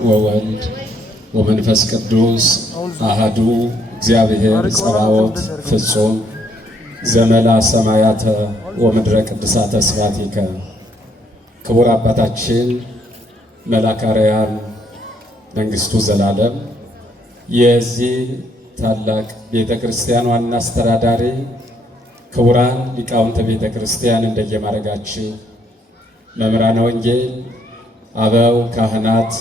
ወወልድ ወመንፈስ ቅዱስ አሐዱ እግዚአብሔር ጸባዖት ፍጹም ዘመላ ሰማያተ ወምድረ ቅድሳተ ስብሐቲከ። ክቡር አባታችን መልአከ አርያም መንግሥቱ ዘላለም የዚህ ታላቅ ቤተ ክርስቲያን ዋና አስተዳዳሪ፣ ክቡራን ሊቃውንተ ቤተ ክርስቲያን እንደየማረጋችሁ፣ መምህራነ ወንጌል፣ አበው ካህናት፣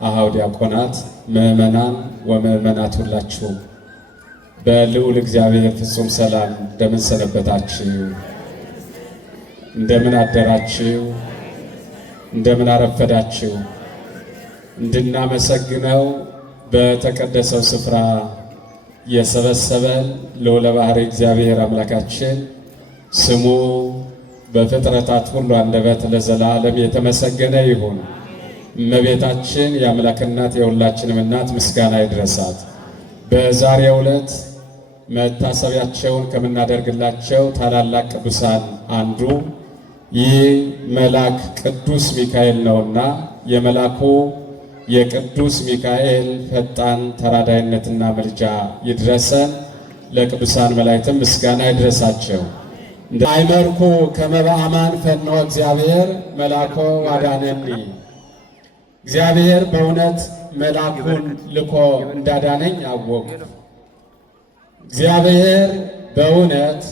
አኀው ዲያቆናት፣ ምእመናን ወምእመናት ሁላችሁ በልዑል እግዚአብሔር ፍጹም ሰላም እንደምን ሰነበታችሁ? እንደምን አደራችሁ? እንደምን አረፈዳችሁ? እንድናመሰግነው በተቀደሰው ስፍራ የሰበሰበን ልዑለ ባሕርይ እግዚአብሔር አምላካችን ስሙ በፍጥረታት ሁሉ አንደበት ለዘላለም የተመሰገነ ይሁን። እመቤታችን የአምላክ እናት የሁላችንም እናት ምስጋና ይድረሳት። በዛሬው ዕለት መታሰቢያቸውን ከምናደርግላቸው ታላላቅ ቅዱሳን አንዱ ይህ መልአክ ቅዱስ ሚካኤል ነውና የመልአኩ የቅዱስ ሚካኤል ፈጣን ተራዳይነትና ምልጃ ይድረሰን። ለቅዱሳን መላእክትም ምስጋና ይድረሳቸው። አይመርኩ ከመ በአማን ፈኖ እግዚአብሔር መልአኮ ዋዳነኒ። እግዚአብሔር በእውነት መልአኩን ልኮ እንዳዳነኝ አወቅሁ። እግዚአብሔር በእውነት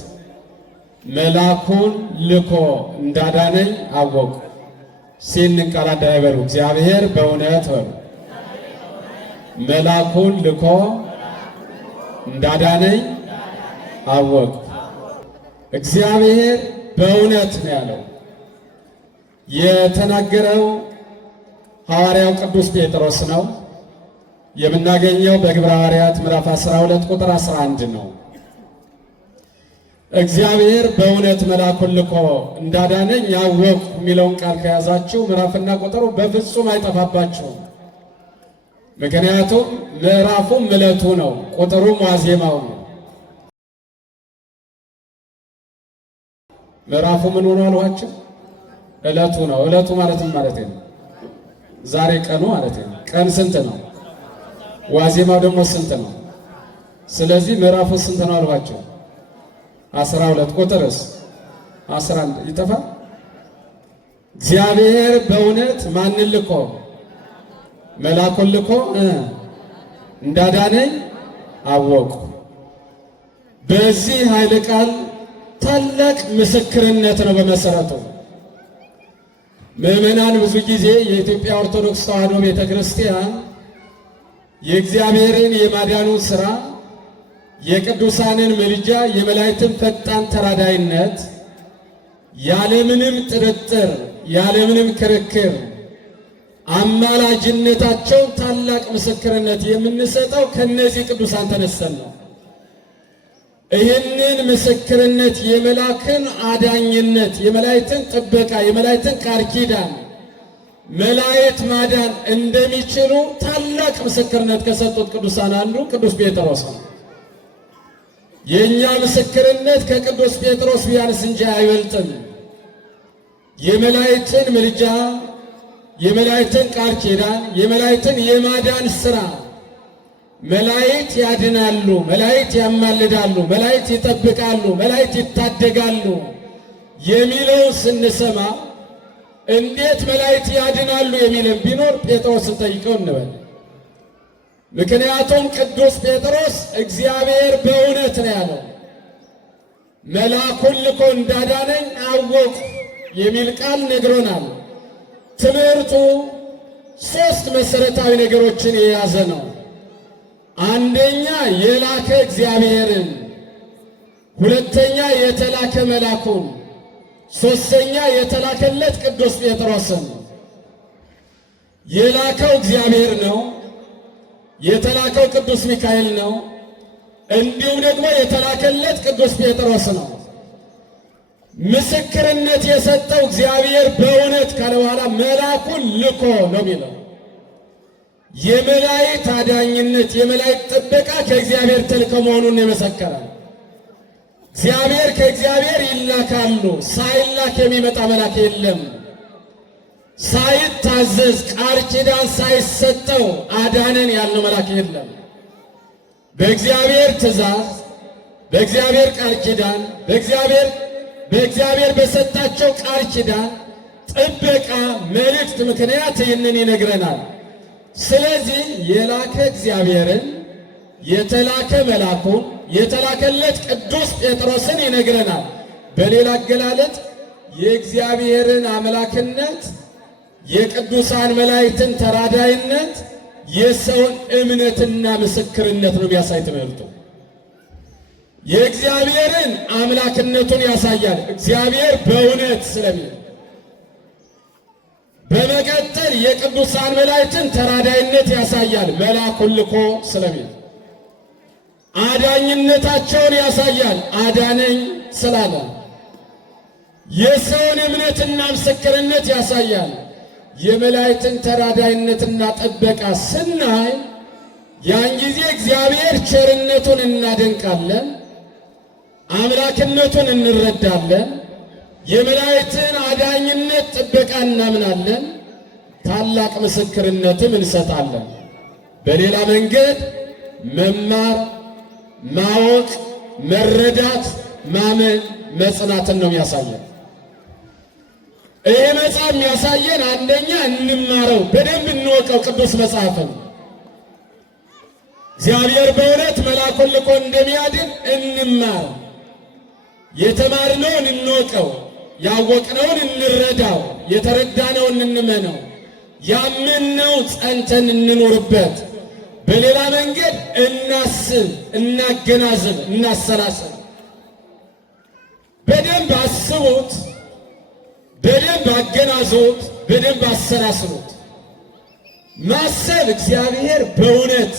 መልአኩን ልኮ እንዳዳነኝ አወቅሁ። ሲንቃል እንዳይበሉ እግዚአብሔር በእውነት መልአኩን ልኮ እንዳዳነኝ አወቅሁ። እግዚአብሔር በእውነት ነው ያለው። የተናገረው ሐዋርያው ቅዱስ ጴጥሮስ ነው። የምናገኘው በግብረ ሐዋርያት ምዕራፍ 12 ቁጥር 11 ነው። እግዚአብሔር በእውነት መልአኩን ልኮ እንዳዳነኝ ያወቅሁ የሚለውን ቃል ከያዛችሁ ምዕራፍና ቁጥሩ በፍጹም አይጠፋባችሁም። ምክንያቱም ምዕራፉም ዕለቱ ነው፣ ቁጥሩም ዋዜማው ነው። ምዕራፉ ምን ሆኖ አልኋችሁ? ዕለቱ ነው። ዕለቱ ማለትም ማለት ነው ዛሬ ቀኑ ማለት ነው። ቀን ስንት ነው? ዋዜማው ደግሞ ስንት ነው? ስለዚህ ምዕራፉ ስንት ነው አልኋችሁ? 12 ቁጥርስ 11 ይጠፋ። እግዚአብሔር በእውነት ማንን ልኮ? መልአኩን ልኮ እንዳዳነኝ አወቅሁ። በዚህ ኃይለ ቃል ታላቅ ምስክርነት ነው። በመሰረቱ ምእመናን ብዙ ጊዜ የኢትዮጵያ ኦርቶዶክስ ተዋሕዶ ቤተ ክርስቲያን የእግዚአብሔርን የማዳኑን ሥራ፣ የቅዱሳንን ምልጃ፣ የመላእክትን ፈጣን ተራዳይነት ያለምንም ጥርጥር ያለምንም ክርክር አማላጅነታቸው ታላቅ ምስክርነት የምንሰጠው ከነዚህ ቅዱሳን ተነስተን ነው። ይህንን ምስክርነት የመላእክን አዳኝነት፣ የመላእክትን ጥበቃ፣ የመላእክትን ቃል ኪዳን መላእክት ማዳን እንደሚችሉ ታላቅ ምስክርነት ከሰጡት ቅዱሳን አንዱ ቅዱስ ጴጥሮስ ነው። የእኛ ምስክርነት ከቅዱስ ጴጥሮስ ቢያንስ እንጂ አይበልጥም። የመላእክትን ምልጃ፣ የመላእክትን ቃል ኪዳን፣ የመላእክትን የማዳን ሥራ መላእክት ያድናሉ፣ መላእክት ያማልዳሉ፣ መላእክት ይጠብቃሉ፣ መላእክት ይታደጋሉ የሚለው ስንሰማ እንዴት መላእክት ያድናሉ የሚለን ቢኖር ጴጥሮስን ጠይቀው እንበል። ምክንያቱም ቅዱስ ጴጥሮስ እግዚአብሔር በእውነት ነው ያለው። መልአኩን ልኮ እንዳዳነኝ አወቅሁ የሚል ቃል ነግሮናል። ትምህርቱ 3 መሰረታዊ ነገሮችን የያዘ ነው። አንደኛ የላከ እግዚአብሔርን፣ ሁለተኛ የተላከ መልአኩን፣ ሶስተኛ የተላከለት ቅዱስ ጴጥሮስን። የላከው እግዚአብሔር ነው። የተላከው ቅዱስ ሚካኤል ነው። እንዲሁም ደግሞ የተላከለት ቅዱስ ጴጥሮስ ነው። ምስክርነት የሰጠው እግዚአብሔር በእውነት ካለ በኋላ መልአኩን ልኮ ነው የሚለው። የመላእክት አዳኝነት፣ የመላእክት ጥበቃ ከእግዚአብሔር ተልኮ መሆኑን የመሰከረ እግዚአብሔር ከእግዚአብሔር ይላካሉ። ሳይላክ የሚመጣ መልአክ የለም። ሳይታዘዝ ቃል ኪዳን ሳይሰጠው አዳነን ያልነው መልአክ የለም። በእግዚአብሔር ትእዛዝ፣ በእግዚአብሔር ቃል ኪዳን፣ በእግዚአብሔር በሰጣቸው ቃል ኪዳን ጥበቃ መልእክት ምክንያት ይህንን ይነግረናል። ስለዚህ የላከ እግዚአብሔርን የተላከ መልአኩን የተላከለት ቅዱስ ጴጥሮስን ይነግረናል። በሌላ አገላለጥ የእግዚአብሔርን አምላክነት፣ የቅዱሳን መላእክትን ተራዳይነት፣ የሰውን እምነትና ምስክርነት ነው የሚያሳይ ትምህርቱ። የእግዚአብሔርን አምላክነቱን ያሳያል፣ እግዚአብሔር በእውነት ስለሚል። በመቀጠል የቅዱሳን መላእክትን ተራዳይነት ያሳያል፣ መልአኩን ልኮ ስለሚል። አዳኝነታቸውን ያሳያል፣ አዳነኝ ስላለ። የሰውን እምነትና ምስክርነት ያሳያል። የመላእክትን ተራዳይነትና ጥበቃ ስናይ ያን ጊዜ እግዚአብሔር ቸርነቱን እናደንቃለን፣ አምላክነቱን እንረዳለን። የመላእክትን አዳኝነት ጥበቃ እናምናለን፣ ታላቅ ምስክርነትም እንሰጣለን። በሌላ መንገድ መማር፣ ማወቅ፣ መረዳት፣ ማመን፣ መጽናትን ነው የሚያሳየን። ይህ መጽሐፍ የሚያሳየን አንደኛ እንማረው፣ በደንብ እንወቀው ቅዱስ መጽሐፍን። እግዚአብሔር በእውነት መልአኩን ልኮ እንደሚያድን እንማር። የተማርነውን እንወቀው፣ ያወቅነውን እንረዳው፣ የተረዳነውን እንመነው፣ ያመንነው ጸንተን እንኖርበት። በሌላ መንገድ እናስብ፣ እናገናዝብ፣ እናሰላስል። በደንብ አስቡት፣ በደንብ አገናዝቡት፣ በደንብ አሰላስሉት። ማሰብ እግዚአብሔር በእውነት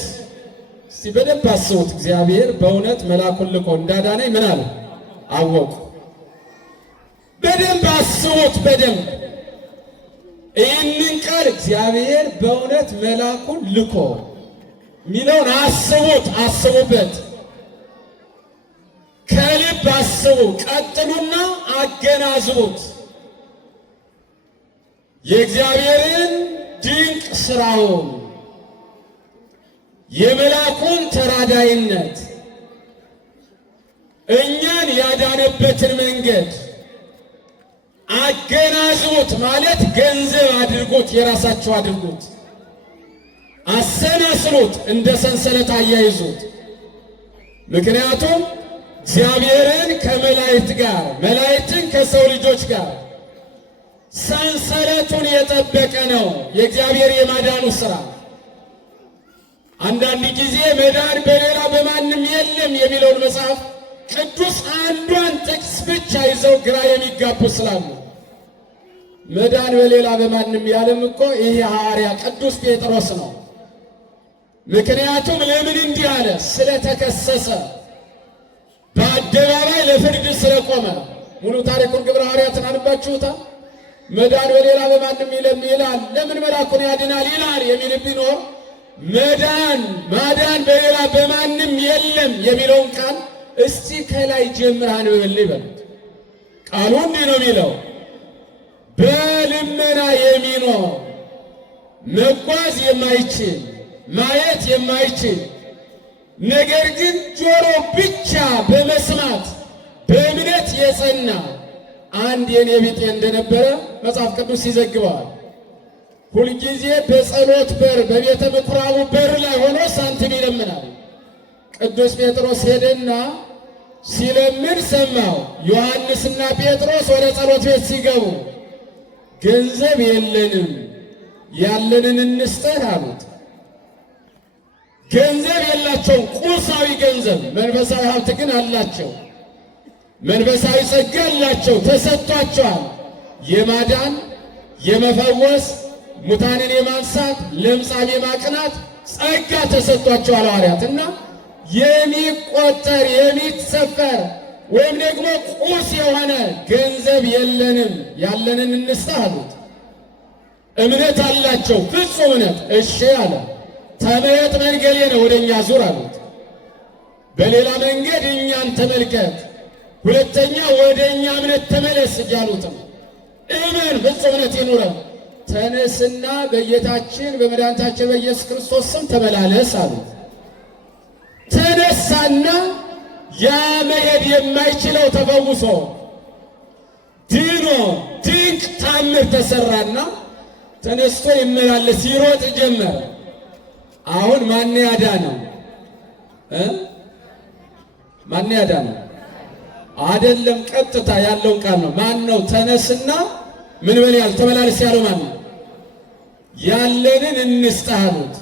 እስቲ በደንብ አስቡት። እግዚአብሔር በእውነት መልአኩን ልኮ እንዳዳነኝ ምን አለ አወቁ። በደንብ አስቡት። በደንብ ይህንን ቃል እግዚአብሔር በእውነት መልአኩን ልኮ ሚለውን አስቡት፣ አስቡበት፣ ከልብ አስቡ። ቀጥሉና አገናዝቡት። የእግዚአብሔርን ድንቅ ሥራውን፣ የመልአኩን ተራዳይነት፣ እኛን ያዳነበትን መንገድ አገናዝቡት። ማለት ገንዘብ አድርጉት፣ የራሳችሁ አድርጉት። አሰናስሉት፣ እንደ ሰንሰለት አያይዙት። ምክንያቱም እግዚአብሔርን ከመላእክት ጋር፣ መላእክትን ከሰው ልጆች ጋር ሰንሰለቱን የጠበቀ ነው የእግዚአብሔር የማዳኑ ሥራ። አንዳንድ ጊዜ መዳን በሌላ በማንም የለም የሚለውን መጽሐፍ ቅዱስ አንዷን ጥቅስ ብቻ ይዘው ግራ የሚጋቡ ስላሉ፣ መዳን በሌላ በማንም ያለም እኮ ይሄ ሐዋርያ ቅዱስ ጴጥሮስ ነው። ምክንያቱም ለምን እንዲህ አለ? ስለተከሰሰ፣ በአደባባይ ለፍርድ ስለቆመ። ሙሉ ታሪኩን ግብረ ሐዋርያትን አንባችሁታል። መዳን በሌላ በማንም የለም ይላል። ለምን መልአኩን ያድናል ይላል የሚል ቢኖር ማዳን በሌላ በማንም የለም የሚለውን ቃል እስቲ ከላይ ጀምር አንብበል ይበሉት። ቃሉ እንዲህ ነው የሚለው፣ በልመና የሚኖር መጓዝ የማይችል ማየት የማይችል ነገር ግን ጆሮ ብቻ በመስማት በእምነት የጸና አንድ የኔ ቢጤ እንደነበረ መጽሐፍ ቅዱስ ይዘግበዋል። ሁልጊዜ በጸሎት በር በቤተ ምኩራቡ በር ላይ ሆኖ ሳንቲም ይለምናል። ቅዱስ ጴጥሮስ ሄደና ሲለምን ሰማው። ዮሐንስና ጴጥሮስ ወደ ጸሎት ቤት ሲገቡ ገንዘብ የለንም፣ ያለንን እንስጠህ አሉት። ገንዘብ የላቸውም፣ ቁሳዊ ገንዘብ። መንፈሳዊ ሀብት ግን አላቸው። መንፈሳዊ ጸጋ አላቸው፣ ተሰጥቷቸዋል። የማዳን የመፈወስ ሙታንን የማንሳት ለምጻም የማቅናት ጸጋ ተሰጥቷቸዋል ሐዋርያት። እና የሚቆጠር የሚሰፈር ወይም ደግሞ ቁስ የሆነ ገንዘብ የለንም፣ ያለንን እንስጠህ አሉት። እምነት አላቸው፣ ፍጹም እምነት። እሺ አለ። ተመየጥ መንገሌ ነው፣ ወደ እኛ ዙር አሉት። በሌላ መንገድ እኛን ተመልከት፣ ሁለተኛ ወደ እኛ እምነት ተመለስ እያሉትም እመን፣ ፍጹም እምነት ይኑረን። ተነስና በጌታችን በመድኃኒታችን በኢየሱስ ክርስቶስ ስም ተመላለስ አሉት። ተነሳና ያ መሄድ የማይችለው ተፈውሶ ድኖ ድንቅ ታምር ተሰራና ተነስቶ ይመላለስ ይሮጥ ጀመረ። አሁን ማን ያዳነው? ማን ያዳነው? አይደለም፣ ቀጥታ ያለውን ቃል ነው። ማን ነው ተነስና ምን በል ያል ተመላለስ ያለው ማን ነው? ያለንን እንስጥህ አሉት።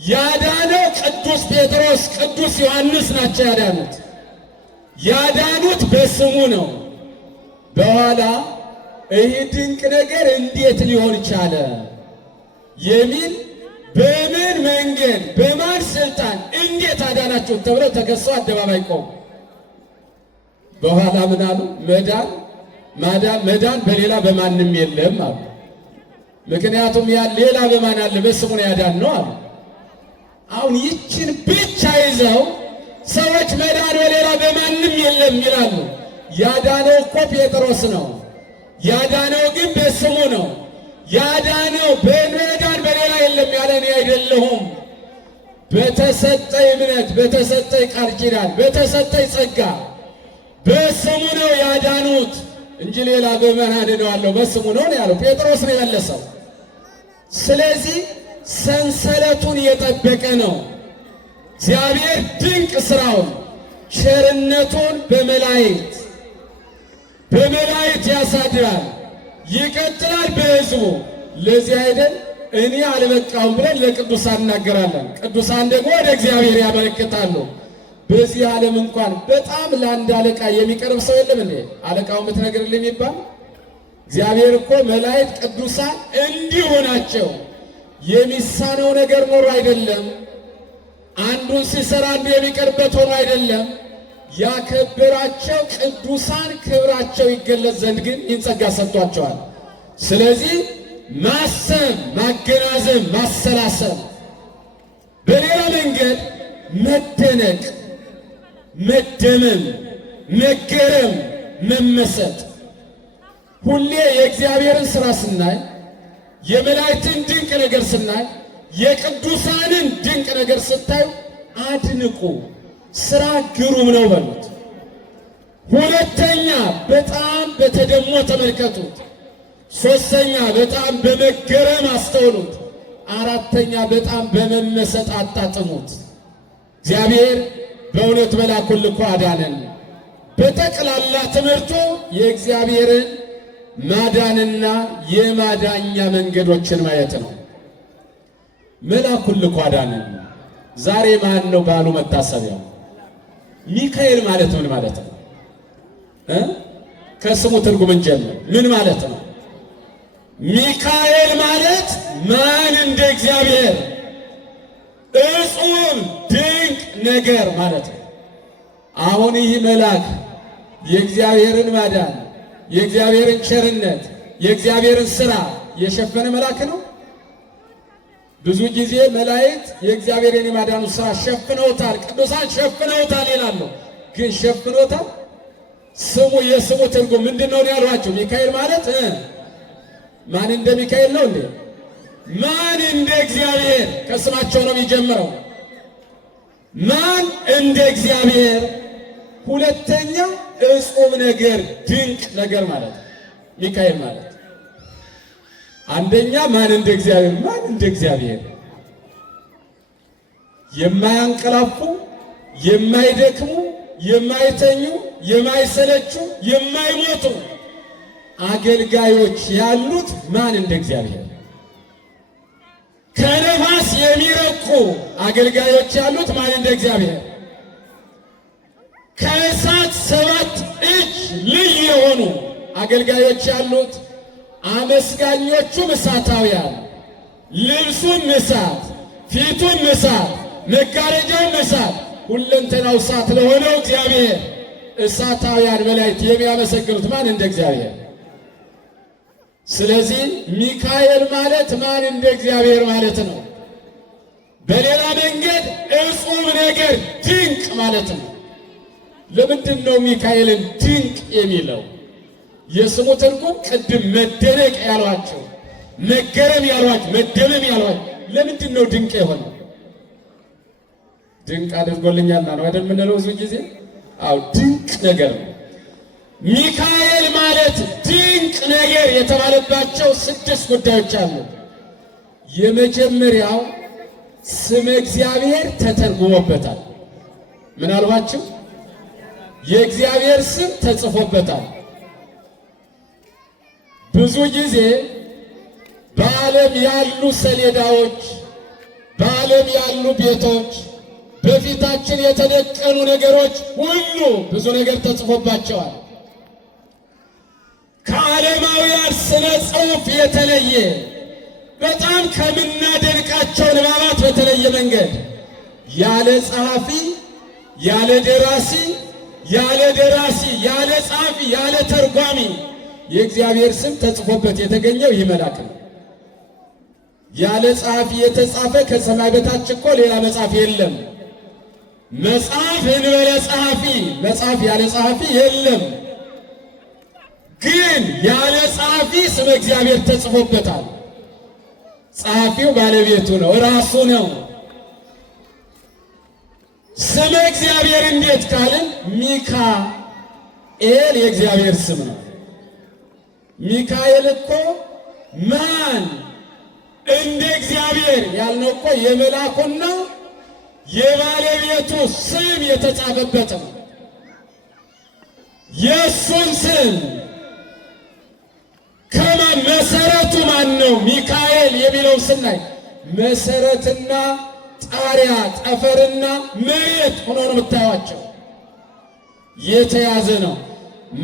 ያዳነው ቅዱስ ጴጥሮስ ቅዱስ ዮሐንስ ናቸው ያዳኑት። ያዳኑት በስሙ ነው። በኋላ ይህ ድንቅ ነገር እንዴት ሊሆን ቻለ የሚል በምን መንገድ በማን ስልጣን እንዴት አዳናችሁ ተብለው ተከሰው አደባባይ ቆሙ። በኋላ ምን አሉ? መዳን በሌላ በማንም የለም አሉ። ምክንያቱም ያ ሌላ በማን አለ? በስሙ ነው ያዳን ነው አሉ። አሁን ይችን ብቻ ይዘው ሰዎች መዳን በሌላ በማንም የለም ይላሉ። ያዳነው እኮ ጴጥሮስ ነው። ያዳነው ግን በስሙ ነው። ያዳነው በመዳን በሌላ የለም ያለ እኔ አይደለሁም። በተሰጠኝ እምነት፣ በተሰጠኝ ቃል ኪዳን፣ በተሰጠኝ ጸጋ በስሙ ነው ያዳኑት እንጂ ሌላ በማን አድነዋለሁ? በስሙ ነው ያለው ጴጥሮስ ነው የመለሰው። ስለዚህ ሰንሰለቱን የጠበቀ ነው። እግዚአብሔር ድንቅ ስራውን ቸርነቱን በመላእክት ያሳድራል፣ ይቀጥላል በሕዝቡ። ለዚህ አይደል እኔ አልበቃሁም ብለን ለቅዱሳን እናገራለን። ቅዱሳን ደግሞ ወደ እግዚአብሔር ያመለክታሉ። በዚህ ዓለም እንኳን በጣም ለአንድ አለቃ የሚቀርብ ሰው የለም እንዴ? አለቃውን ብትነግርልኝ የሚባል እግዚአብሔር እኮ መላእክት ቅዱሳን እንዲሁ ናቸው። የሚሳነው ነገር ኖሮ አይደለም። አንዱን ሲሰራ አንዱ የሚቀርበት ሆኖ አይደለም። ያከበራቸው ቅዱሳን ክብራቸው ይገለጽ ዘንድ ግን ይንጸጋ ሰጥቷቸዋል። ስለዚህ ማሰብ፣ ማገናዘብ፣ ማሰላሰብ፣ በሌላ መንገድ መደነቅ፣ መደመም፣ መገረም፣ መመሰጥ። ሁሌ የእግዚአብሔርን ሥራ ስናይ፣ የመላእክትን ድንቅ ነገር ስናይ፣ የቅዱሳንን ድንቅ ነገር ስታዩ አድንቁ። ሥራ ግሩም ነው በሉት። ሁለተኛ በጣም በተደሞ ተመልከቱት። ሦስተኛ በጣም በመገረም አስተውሉት። አራተኛ በጣም በመመሰጥ አጣጥሙት። እግዚአብሔር በእውነት መልአኩን ልኮ አዳነን። በጠቅላላ ትምህርቱ የእግዚአብሔርን ማዳንና የማዳኛ መንገዶችን ማየት ነው። መልአኩን ልኮ አዳነን። ዛሬ ማን ነው ባሉ መታሰቢያው? ሚካኤል ማለት ምን ማለት ነው? ከስሙ ትርጉም እንጀምር። ምን ማለት ነው? ሚካኤል ማለት ማን እንደ እግዚአብሔር እጹብ ድንቅ ነገር ማለት ነው። አሁን ይህ መልአክ የእግዚአብሔርን ማዳን፣ የእግዚአብሔርን ቸርነት፣ የእግዚአብሔርን ሥራ የሸፈነ መልአክ ነው። ብዙ ጊዜ መላእክት የእግዚአብሔርን የማዳኑ ሥራ ሸፍነውታል፣ ቅዱሳን ሸፍነውታል ይላሉ። ግን ሸፍነውታል? ስሙ የስሙ ትርጉም ምንድነው ያሏቸው? ሚካኤል ማለት ማን እንደ ሚካኤል ነው እንዴ? ማን እንደ እግዚአብሔር ከስማቸው ነው የሚጀምረው። ማን እንደ እግዚአብሔር። ሁለተኛ እጹብ ነገር ድንቅ ነገር ማለት ነው ሚካኤል ማለት። አንደኛ ማን እንደ እግዚአብሔር፣ ማን እንደ እግዚአብሔር የማያንቀላፉ፣ የማይደክሙ፣ የማይተኙ፣ የማይሰለቹ፣ የማይሞቱ አገልጋዮች ያሉት ማን እንደ እግዚአብሔር። ከነፋስ የሚረቁ አገልጋዮች ያሉት ማን እንደ እግዚአብሔር። ከእሳት 7 እጅ ልዩ የሆኑ አገልጋዮች ያሉት አመስጋኞቹም እሳታውያን፣ ልብሱም እሳት፣ ፊቱም እሳት፣ መጋረጃውም እሳት፣ ሁለንተናው እሳት ለሆነው እግዚአብሔር እሳታውያን መላእክት የሚያመሰግኑት ማን እንደ እግዚአብሔር። ስለዚህ ሚካኤል ማለት ማን እንደ እግዚአብሔር ማለት ነው። በሌላ መንገድ እጹብ ነገር ድንቅ ማለት ነው። ለምንድን ነው ሚካኤልን ድንቅ የሚለው? የስሙ ትርጉም ቅድም መደነቅ ያሏቸው መገረም ያሏችሁ፣ መደመም ያሏችሁ ለምንድን ነው ድንቅ የሆነው? ድንቅ አድርጎልኛልና ነው አይደል የምንለው ብዙ ጊዜ። አዎ ድንቅ ነገር ነው። ሚካኤል ማለት ድንቅ ነገር የተባለባቸው 6 ጉዳዮች አሉ። የመጀመሪያው ስመ እግዚአብሔር ተተርጉሞበታል። ምን አልኋችሁ? የእግዚአብሔር ስም ተጽፎበታል። ብዙ ጊዜ በዓለም ያሉ ሰሌዳዎች፣ በዓለም ያሉ ቤቶች፣ በፊታችን የተደቀኑ ነገሮች ሁሉ ብዙ ነገር ተጽፎባቸዋል። ከዓለማውያን ስነ ጽሑፍ የተለየ በጣም ከምናደንቃቸው ንባባት በተለየ መንገድ ያለ ጸሐፊ፣ ያለ ደራሲ፣ ያለ ጸሐፊ፣ ያለ ተርጓሚ የእግዚአብሔር ስም ተጽፎበት የተገኘው ይህ መልአክ ነው። ያለ ጸሐፊ የተጻፈ ከሰማይ በታች እኮ ሌላ መጽሐፍ የለም። መጽሐፍ እንበለ ጸሐፊ፣ መጽሐፍ ያለ ጸሐፊ የለም። ግን ያለ ጸሐፊ ስመ እግዚአብሔር ተጽፎበታል። ጸሐፊው ባለቤቱ ነው፣ ራሱ ነው። ስመ እግዚአብሔር እንዴት ካልን ሚካኤል የእግዚአብሔር ስም ነው። ሚካኤል እኮ ማን እንደ እግዚአብሔር ያልነው እኮ የመልአኩና የባለቤቱ ስም የተጻፈበት ነው። የእሱን ስም ከማን መሰረቱ ማን ነው? ሚካኤል የሚለው ስናይ መሰረትና ጣሪያ ጠፈርና መሬት ሆኖ ነው የምታዩቸው። የተያዘ ነው።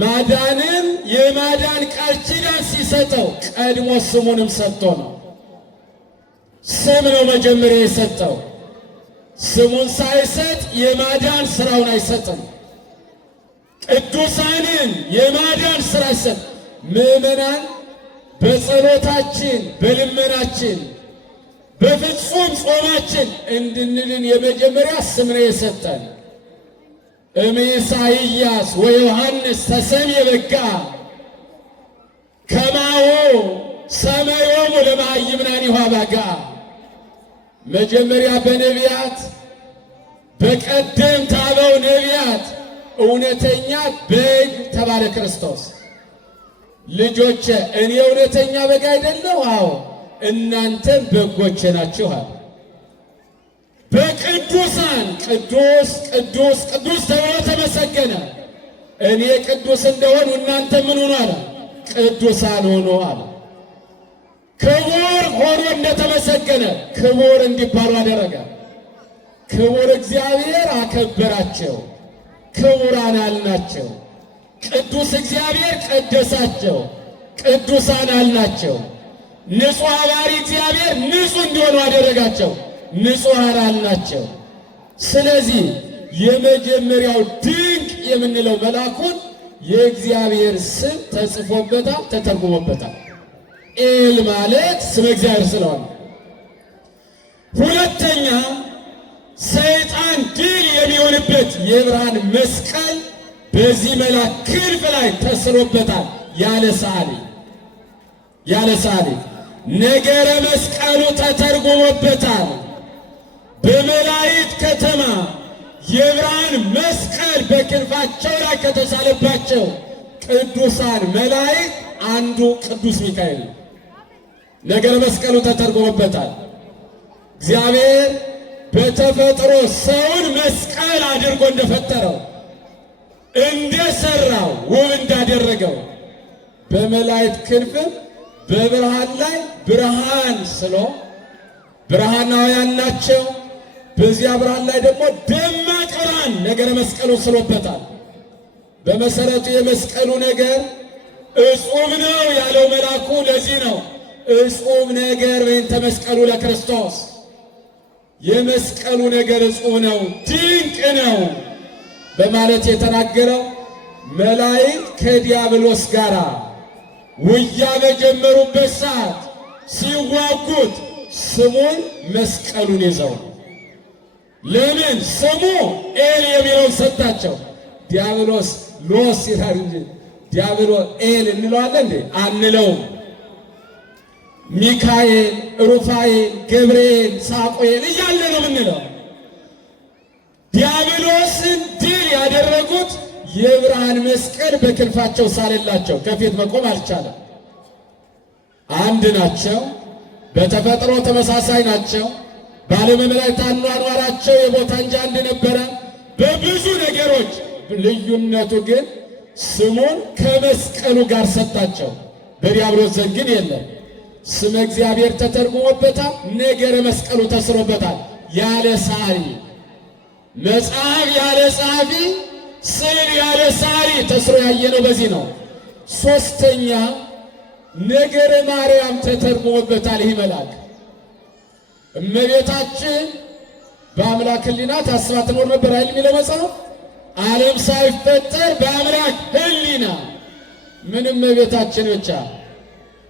ማዳንን የማዳን ቃል ኪዳን ሲሰጠው ቀድሞ ስሙንም ሰጥቶ ነው። ስም ነው መጀመሪያ የሰጠው። ስሙን ሳይሰጥ የማዳን ስራውን አይሰጥም። ቅዱሳንን የማዳን ስራ አይሰጥ። ምዕመናን በጸሎታችን በልመናችን በፍጹም ጾማችን እንድንልን የመጀመሪያ ስም ነው የሰጠን። ኢሳይያስ ወዮሐንስ ተሰምየ በጋ ከማሁ ሰማዮሙ ለመሃይምናኒሁ አባጋ። መጀመሪያ በነቢያት በቀደምት አበው ነቢያት እውነተኛ በግ ተባለ ክርስቶስ። ልጆቼ እኔ እውነተኛ በግ አይደለሁ? አዎ እናንተም በጎቼ ናችሁ አለ። በቅዱሳን ቅዱስ ቅዱስ ቅዱስ ተብሎ ተመሰገነ። እኔ ቅዱስ እንደሆኑ እናንተ ምን ሆኑ አለ? ቅዱሳን ሆኑ አለ። ክቡር ሆኖ እንደተመሰገነ ክቡር እንዲባሉ አደረገ። ክቡር እግዚአብሔር አከበራቸው፣ ክቡራን አልናቸው። ቅዱስ እግዚአብሔር ቀደሳቸው፣ ቅዱሳን አልናቸው። ንጹሕ አባሪ እግዚአብሔር ንጹሕ እንዲሆኑ አደረጋቸው፣ ንጹሐን አልናቸው። ስለዚህ የመጀመሪያው ድንቅ የምንለው መልአኩን የእግዚአብሔር ስም ተጽፎበታል፣ ተተርጉሞበታል። ኤል ማለት ስመ እግዚአብሔር ስለሆነ። ሁለተኛ ሰይጣን ድል የሚሆንበት የብርሃን መስቀል በዚህ መልአክ ክንፍ ላይ ተስሎበታል። ያለ ሰዓሊ ነገረ መስቀሉ ተተርጉሞበታል። በመላእክት ከተማ የብርሃን መስቀል በክንፋቸው ላይ ከተሳለባቸው ቅዱሳን መላእክት አንዱ ቅዱስ ሚካኤል ነው። ነገረ መስቀሉ ተተርጉሞበታል። እግዚአብሔር በተፈጥሮ ሰውን መስቀል አድርጎ እንደፈጠረው እንደሰራው ውብ እንዳደረገው በመላእክት ክንፍም በብርሃን ላይ ብርሃን ስሎ ብርሃናውያን ናቸው። በዚያ ብርሃን ላይ ደግሞ ደማቅ ብርሃን ነገረ መስቀሉ ስሎበታል። በመሰረቱ የመስቀሉ ነገር እጹብ ነው ያለው መልአኩ ለዚህ ነው። እጹብ ነገር በእንተ መስቀሉ ለክርስቶስ፣ የመስቀሉ ነገር እጹብ ነው፣ ድንቅ ነው በማለት የተናገረው መላእክት ከዲያብሎስ ጋር ውጊያ በጀመሩበት ሰዓት ሲዋጉት ስሙን መስቀሉን ይዘው ነው። ለምን ስሙ ኤል የሚለውን ሰጣቸው። ዲያብሎስ ሎስ ይላል እንጂ ዲያብሎስ ኤል እንለዋለን እንዴ? አንለውም። ሚካኤል፣ ሩፋኤል፣ ገብርኤል፣ ሳቆኤል እያለ ነው የምንለው። ዲያብሎስን ድል ያደረጉት የብርሃን መስቀል በክንፋቸው ሳለላቸው ከፊት መቆም አልቻለም። አንድ ናቸው። በተፈጥሮ ተመሳሳይ ናቸው። ባለመመላእክት አኗኗራቸው የቦታ እንጂ አንድ ነበረ። በብዙ ነገሮች ልዩነቱ ግን ስሙን ከመስቀሉ ጋር ሰጣቸው። በዲያብሎስ ዘንድ ግን የለም። ስመ እግዚአብሔር ተተርጉሞበታል። ነገረ መስቀሉ ተስሮበታል። ያለ ሰዓሊ መጽሐፍ ያለ ጸሐፊ፣ ስዕል ያለ ሰዓሊ ተስሮ ያየነው በዚህ ነው። ሶስተኛ ነገረ ማርያም ተተርጉሞበታል። ይህ መልአክ እመቤታችን በአምላክ ሕሊና ታስባ ትኖር ነበር አይደል የሚለው መጽሐፍ። ዓለም ሳይፈጠር በአምላክ ሕሊና ምንም እመቤታችን ብቻ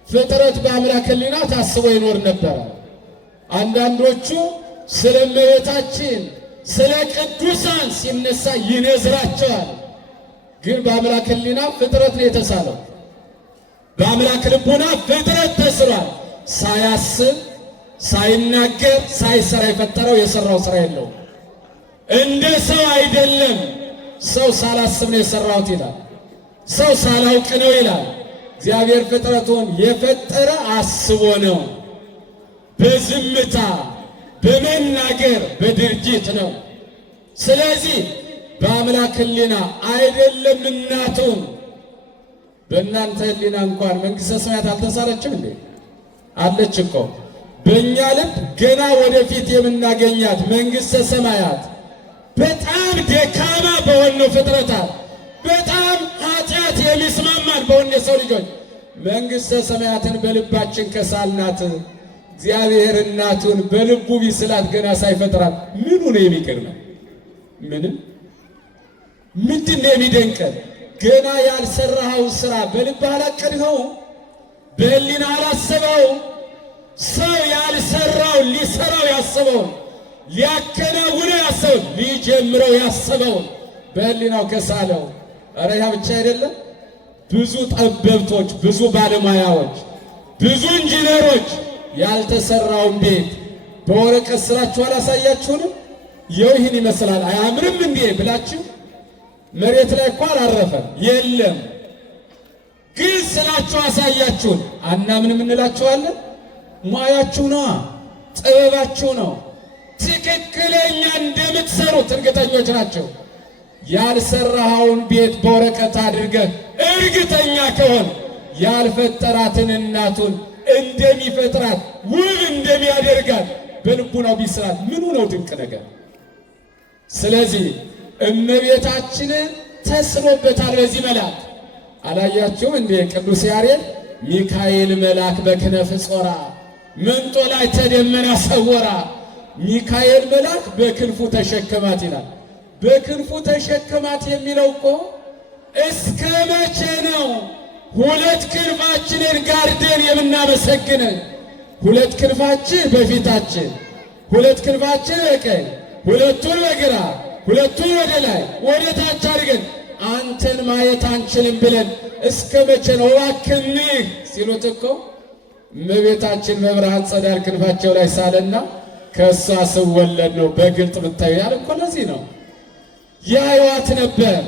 ፍጥረት በአምላክ ሕሊና ታስቦ ይኖር ነበር። አንዳንዶቹ ስለ እመቤታችን ስለ ቅዱሳን ሲነሳ ይነዝራቸዋል። ግን በአምላክ ሕሊና ፍጥረት ነው የተሳለው። በአምላክ ልቡና ፍጥረት ተስሯል። ሳያስብ ሳይናገር ሳይሰራ የፈጠረው የሰራው ስራ የለውም። እንደ ሰው አይደለም። ሰው ሳላስብ ነው የሰራሁት ይላል። ሰው ሳላውቅ ነው ይላል። እግዚአብሔር ፍጥረቱን የፈጠረ አስቦ ነው። በዝምታ በመናገር በድርጊት ነው። ስለዚህ በአምላክ ሕሊና አይደለም እናቱን በእናንተ ሕሊና እንኳን መንግሥተ ሰማያት አልተሳለችም እንዴ? አለች እኮ። በእኛ ልብ ገና ወደፊት የምናገኛት መንግሥተ ሰማያት በጣም ደካማ በሆነው ፍጥረታት በጣም ኃጢአት የሚስማማን በሆነ የሰው ልጆች መንግሥተ ሰማያትን በልባችን ከሳልናት እግዚአብሔር እናቱን በልቡ ቢስላት ገና ሳይፈጥራት ምኑ ነው የሚቀርነው? ምንም። ምንድን ነው የሚደንቀን? ገና ያልሰራኸው ስራ በልብህ አላቀድኸው፣ በሕሊና አላሰበው። ሰው ያልሰራው ሊሰራው ያሰበውን ሊያከናውነው ያሰበውን ሊጀምረው ያሰበውን በሕሊናው ከሳለው። ኧረ ያ ብቻ አይደለም። ብዙ ጠበብቶች፣ ብዙ ባለሙያዎች፣ ብዙ ኢንጂነሮች ያልተሰራውን ቤት በወረቀት ስራችሁ አላሳያችሁንም? ይህን ይመስላል አያምርም እንዴ ብላችሁ መሬት ላይ እኮ አላረፈም የለም። ግን ስላችሁ አሳያችሁን አናምንም እንላችኋለን። ሙያችሁ ነው፣ ጥበባችሁ ነው። ትክክለኛ እንደምትሰሩት እርግጠኞች ናቸው። ያልሰራኸውን ቤት በወረቀት አድርገህ እርግጠኛ ከሆን ያልፈጠራትን እናቱን እንደሚፈጥራት ውብ እንደሚያደርጋት በልቡናው ቢስራት ምኑ ነው ድንቅ ነገር? ስለዚህ እመቤታችንን ተስሎበታል በዚህ መልአክ። አላያችሁም እንዴ? ቅዱስ ያሬድ ሚካኤል መልአክ በክነፍ ጾራ ምንጦ ላይ ተደመና ሰወራ። ሚካኤል መልአክ በክንፉ ተሸከማት ይላል። በክንፉ ተሸከማት የሚለው እኮ እስከ መቼ ነው ሁለት ክንፋችንን ጋርደን የምናመሰግነን? ሁለት ክንፋችን በፊታችን፣ ሁለት ክንፋችን በቀኝ፣ ሁለቱን በግራ፣ ሁለቱን ወደ ላይ ወደ ታች አድርገን አንተን ማየት አንችልም ብለን እስከ መቼ ነው? እባክህ ሲሉት እኮ እመቤታችን መብርሃን ጸዳል ክንፋቸው ላይ ሳለና ከእሷ ስወለድ ነው በግልጥ ብታዩ ያለ እኮ ለዚህ ነው ያዩዋት ነበር።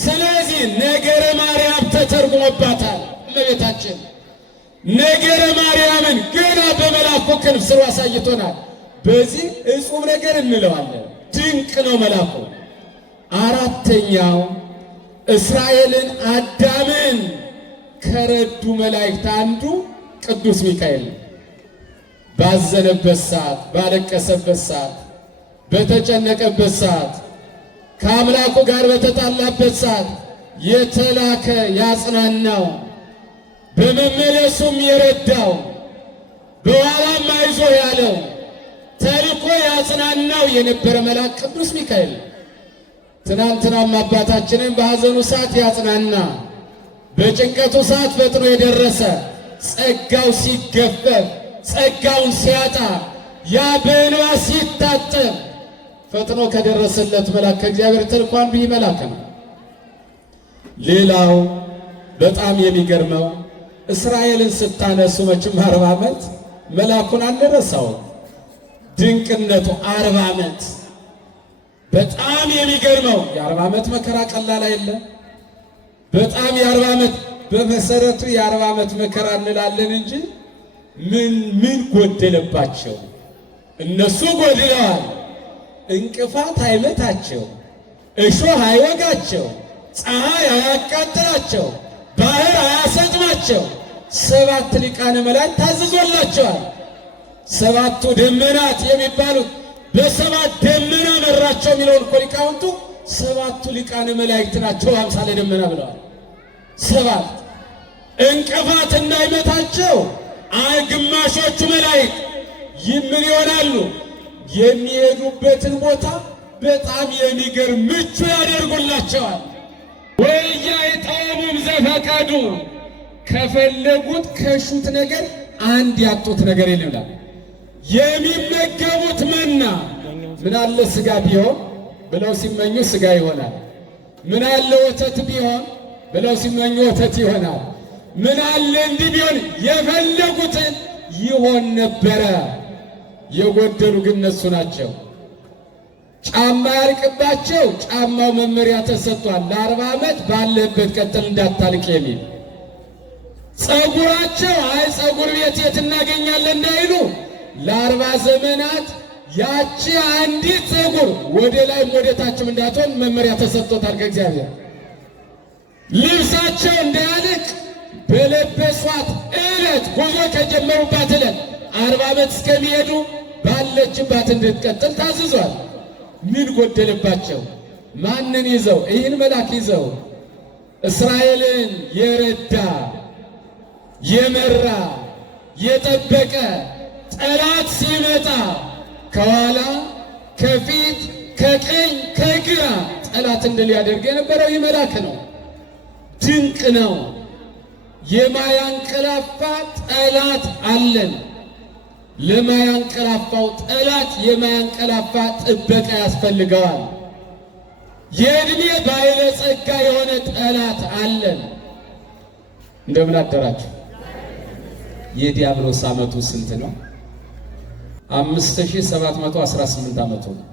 ስለዚህ ነገረ ማርያም ተተርጉሞባታል። እመቤታችን ነገረ ማርያምን ገና በመልአኩ ክንፍ ስሩ አሳይቶናል። በዚህ እጹብ ነገር እንለዋለን። ድንቅ ነው መልአኩ። አራተኛው እስራኤልን አዳምን ከረዱ መላእክት አንዱ ቅዱስ ሚካኤል ነው። ባዘነበት ሰዓት፣ ባለቀሰበት ሰዓት፣ በተጨነቀበት ሰዓት፣ ከአምላኩ ጋር በተጣላበት ሰዓት የተላከ ያጽናናው፣ በመመለሱም የረዳው፣ በኋላም አይዞህ ያለው ተልኮ ያጽናናው የነበረ መልአክ ቅዱስ ሚካኤል። ትናንትናም አባታችንን በሐዘኑ ሰዓት ያጽናና፣ በጭንቀቱ ሰዓት ፈጥኖ የደረሰ፣ ጸጋው ሲገፈፍ ጸጋውን ሲያጣ ያ በእንባ ሲታጠብ ፈጥኖ ከደረሰለት መልአክ ከእግዚአብሔር ተልኮ አንዱ መልአክ ነው። ሌላው በጣም የሚገርመው እስራኤልን ስታነሱ መቼም 40 ዓመት መልአኩን አንረሳውም። ድንቅነቱ 40 ዓመት በጣም የሚገርመው የ40 ዓመት መከራ ቀላል አይደለም። በጣም የ40 ዓመት በመሰረቱ የ40 ዓመት መከራ እንላለን እንጂ ምን ጎደለባቸው? እነሱ ጎድለዋል። እንቅፋት አይመታቸው፣ እሾህ አይወጋቸው፣ ፀሐይ አያቃጥላቸው፣ ባህር አያሰጥማቸው። 7 ሊቃነ መላእክት ታዝዞላቸዋል። 7ቱ ደመናት የሚባሉት በ7 ደመና መራቸው የሚለውን እኮ ሊቃውንቱ 7ቱ ሊቃነ መላእክት ናቸው አምሳለ ደመና ብለዋል። 7 እንቅፋት እንዳይመታቸው ግማሾቹ መላእክት ምን ይሆናሉ? የሚሄዱበትን ቦታ በጣም የሚገርም ምቹ ያደርጉላቸዋል። ወኢያዕጠሙም ዘፈቀዱ ከፈለጉት ከሹት ነገር አንድ ያጡት ነገር የለም። የሚመገቡት መና ምን አለ ስጋ ቢሆን ብለው ሲመኙ ስጋ ይሆናል። ምን አለ ወተት ቢሆን ብለው ሲመኙ ወተት ይሆናል። ምን አለ እንዲህ ቢሆን የፈለጉትን ይሆን ነበረ። የጎደሉ ግን እነሱ ናቸው። ጫማ ያልቅባቸው ጫማው መመሪያ ተሰጥቷል። ለ40 ዓመት ባለበት ቀጥል እንዳታልቅ የሚል ጸጉራቸው አይ ጸጉር ቤት የት እናገኛለን እንዳይሉ ለ40 ዘመናት ያቺ አንዲት ጸጉር ወደ ላይም ወደ ታችም እንዳትሆን መመሪያ ተሰጥቶታል ከእግዚአብሔር። ልብሳቸው እንዳያልቅ በለበሷት ዕለት ጉዞ ከጀመሩባት ዕለት 40 ዓመት እስከሚሄዱ ባለችባት እንድትቀጥል ታዝዟል። ምን ጎደለባቸው? ማንን ይዘው? ይህን መልአክ ይዘው እስራኤልን የረዳ የመራ የጠበቀ ጠላት ሲመጣ ከኋላ ከፊት ከቀኝ ከግራ ጠላት እንድል ያደርግ የነበረው ይህ መልአክ ነው። ድንቅ ነው። የማያንቀላፋ ጠላት አለን። ለማያንቀላፋው ጠላት የማያንቀላፋ ጥበቃ ያስፈልገዋል። የዕድሜ ባለጸጋ የሆነ ጠላት አለን። እንደምን አደራችሁ? የዲያብሎስ ዓመቱ ስንት ነው? 5718 ዓመቱ ነው።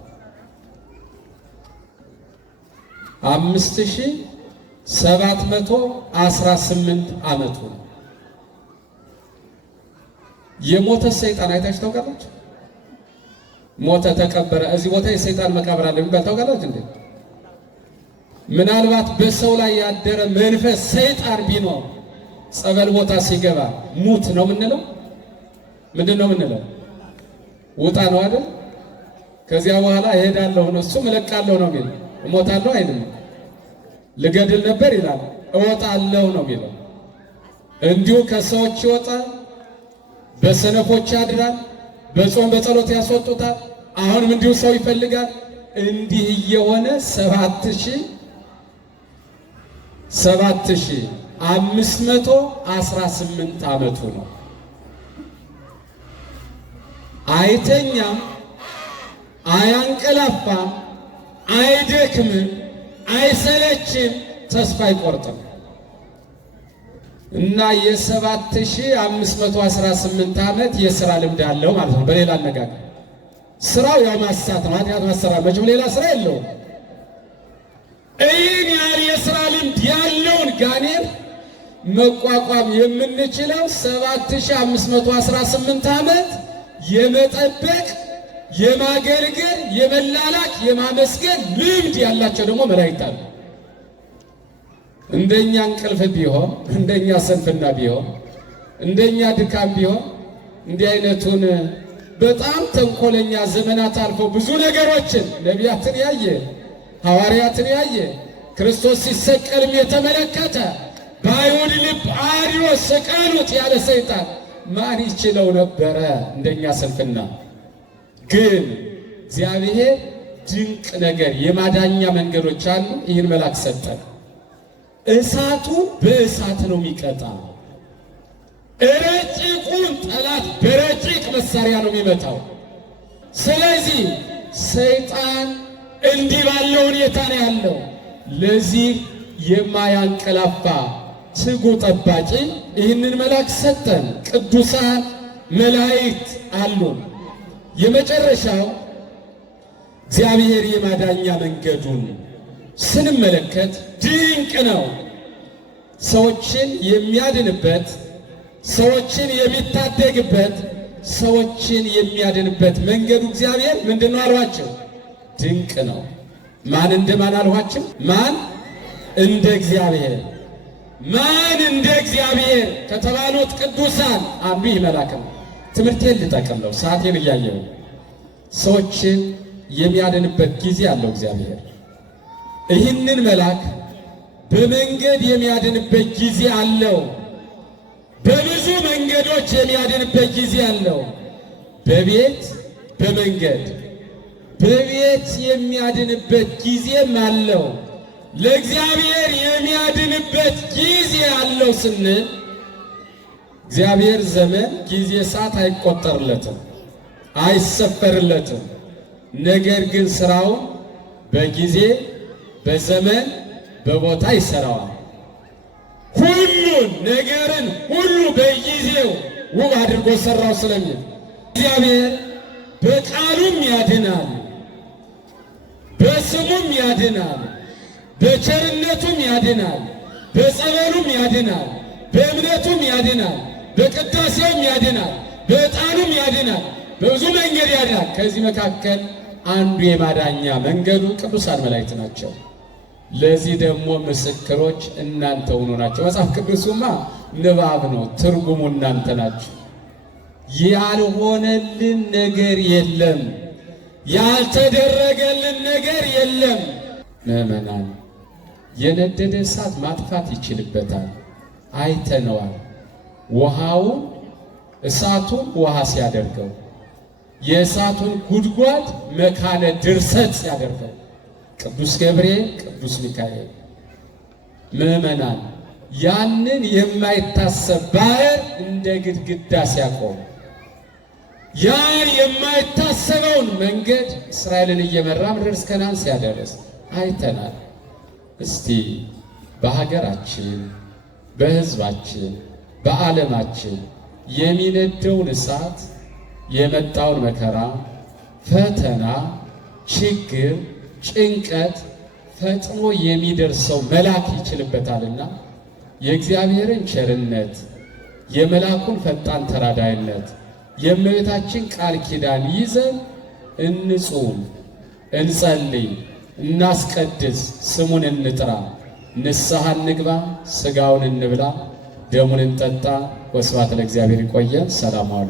5718 ዓመቱ ነው። የሞተ ሰይጣን አይታችሁ ታውቃላችሁ? ሞተ ተቀበረ። እዚህ ቦታ የሰይጣን መቃብር አለ የሚባል ታውቃላችሁ እንዴ? ምናልባት በሰው ላይ ያደረ መንፈስ ሰይጣን ቢኖር ጸበል ቦታ ሲገባ ሙት ነው የምንለው? ምንድን ነው የምንለው? ውጣ ነው አይደል? ከዚያ በኋላ እሄዳለሁ ነው እሱ እለቃለሁ ነው የሚለው። እሞታለሁ አይልም። ልገድል ነበር ይላል። እወጣለሁ ነው የሚለው። እንዲሁ ከሰዎች ይወጣል፣ በሰነፎች ያድራል፣ በጾም በጸሎት ያስወጡታል። አሁንም እንዲሁ ሰው ይፈልጋል። እንዲህ እየሆነ 7518 ዓመቱ ነው። አይተኛም፣ አያንቀላፋም፣ አይደክምም፣ አይሰለችም፣ ተስፋ አይቆርጥም። እና የ7518 ዓመት የሥራ ልምድ አለው ማለት ነው። በሌላ አነጋገር ስራው ያው ማሳት ነው። ኃጢአት ማሰራት መቼም ሌላ ስራ የለውም። ይህን ያህል የሥራ ልምድ ያለውን ጋኔን መቋቋም የምንችለው 7518 ዓመት የመጠበቅ የማገልገል የመላላክ የማመስገን ልምድ ያላቸው ደግሞ መላእክት አሉ። እንደኛ እንቅልፍ ቢሆን እንደኛ ስንፍና ቢሆን እንደኛ ድካም ቢሆን እንዲህ አይነቱን በጣም ተንኮለኛ ዘመናት አልፎ ብዙ ነገሮችን ነቢያትን ያየ ሐዋርያትን ያየ ክርስቶስ ሲሰቀልም የተመለከተ በአይሁድ ልብ አድሮ ስቀሉት ያለ ሰይጣን ማን ይችለው ነበረ? እንደኛ ስንፍና። ግን እግዚአብሔር ድንቅ ነገር የማዳኛ መንገዶች አሉ። ይህን መልአክ ሰጠን። እሳቱን በእሳት ነው የሚቀጣ። ረቂቁን ጠላት በረቂቅ መሳሪያ ነው የሚመታው። ስለዚህ ሰይጣን እንዲህ ባለው ሁኔታ ነው ያለው። ለዚህ የማያንቀላፋ ትጉ ጠባቂ ይህንን መልአክ ሰጠን። ቅዱሳን መላእክት አሉን። የመጨረሻው እግዚአብሔር የማዳኛ መንገዱን ስንመለከት ድንቅ ነው። ሰዎችን የሚያድንበት፣ ሰዎችን የሚታደግበት፣ ሰዎችን የሚያድንበት መንገዱ እግዚአብሔር ምንድነው አሏቸው? ድንቅ ነው። ማን እንደማን አልኋቸው? ማን እንደ እግዚአብሔር። ማን እንደ እግዚአብሔር ከተባሉት ቅዱሳን አንዱ ይህ መልአክ ነው። ትምህርቴን ልጠቅልለው፣ ሰዓቴን እያየሁ። ሰዎችን የሚያድንበት ጊዜ አለው እግዚአብሔር። ይህንን መልአክ በመንገድ የሚያድንበት ጊዜ አለው። በብዙ መንገዶች የሚያድንበት ጊዜ አለው። በቤት በመንገድ በቤት የሚያድንበት ጊዜም አለው። ለእግዚአብሔር የሚያድንበት ጊዜ አለው ስንል እግዚአብሔር ዘመን ጊዜ ሰዓት አይቆጠርለትም፣ አይሰፈርለትም። ነገር ግን ስራውን በጊዜ በዘመን በቦታ ይሰራዋል። ሁሉን ነገርን ሁሉ በጊዜው ውብ አድርጎ ሰራው ስለሚል እግዚአብሔር በቃሉም ያድናል፣ በስሙም ያድናል፣ በቸርነቱም ያድናል፣ በጸበሉም ያድናል፣ በእምነቱም ያድናል፣ በቅዳሴውም ያድናል፣ በዕጣኑም ያድናል፣ በብዙ መንገድ ያድናል። ከዚህ መካከል አንዱ የማዳኛ መንገዱ ቅዱሳን መላእክት ናቸው። ለዚህ ደግሞ ምስክሮች እናንተ ሆኖ ናቸው። መጽሐፍ ቅዱሱማ ንባብ ነው፣ ትርጉሙ እናንተ ናችሁ። ያልሆነልን ነገር የለም፣ ያልተደረገልን ነገር የለም። ምዕመናን የነደደ እሳት ማጥፋት ይችልበታል፣ አይተነዋል። ውሃውን እሳቱን ውሃ ሲያደርገው፣ የእሳቱን ጉድጓድ መካነ ድርሰት ሲያደርገው ቅዱስ ገብርኤል፣ ቅዱስ ሚካኤል። ምዕመናን ያንን የማይታሰብ ባህር እንደ ግድግዳ ሲያቆም፣ ያ የማይታሰበውን መንገድ እስራኤልን እየመራ ምድረ ከነዓን ሲያደርስ አይተናል። እስቲ በሀገራችን፣ በሕዝባችን፣ በዓለማችን የሚነደውን እሳት፣ የመጣውን መከራ፣ ፈተና፣ ችግር፣ ጭንቀት ፈጥኖ የሚደርሰው መልአክ ይችልበታልና የእግዚአብሔርን ቸርነት፣ የመልአኩን ፈጣን ተራዳይነት፣ የእመቤታችን ቃል ኪዳን ይዘን እንጹም፣ እንጸልይ፣ እናስቀድስ፣ ስሙን እንጥራ፣ ንስሐ እንግባ፣ ሥጋውን እንብላ፣ ደሙን እንጠጣ። ወስብሐት ለእግዚአብሔር። ይቆየን። ሰላም አሉ።